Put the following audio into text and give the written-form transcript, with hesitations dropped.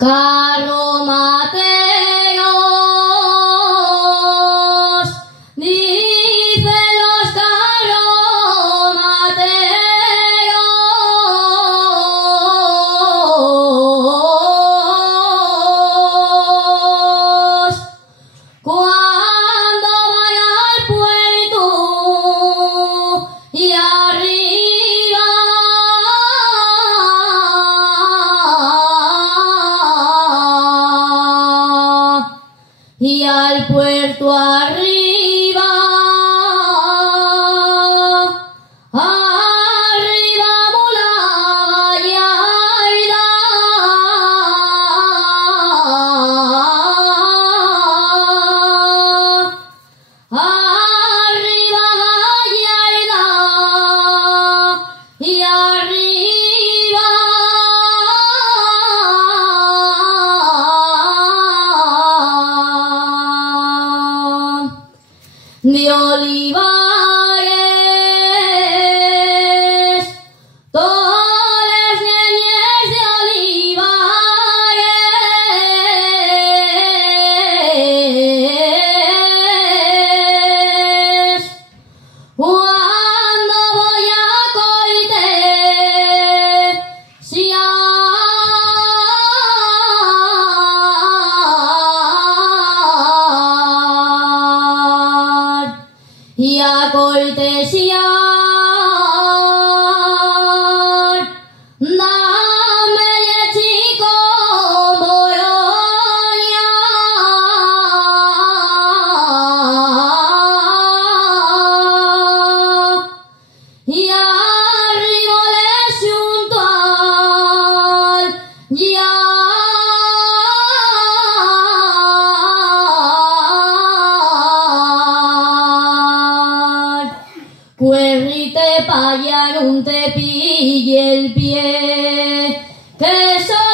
Carro Mateos, dicen los carro Mateos, cuando vaya al puerto y arriba y al puerto arriba, arriba mula gallarda, arriba gallarda y arriba de olivares, todas las ñeñes de olivares, cuando voy a cortesiar, dame de chico Boroña, y arriba le junto al cuerrite pa' allá no te pille el pie, que soy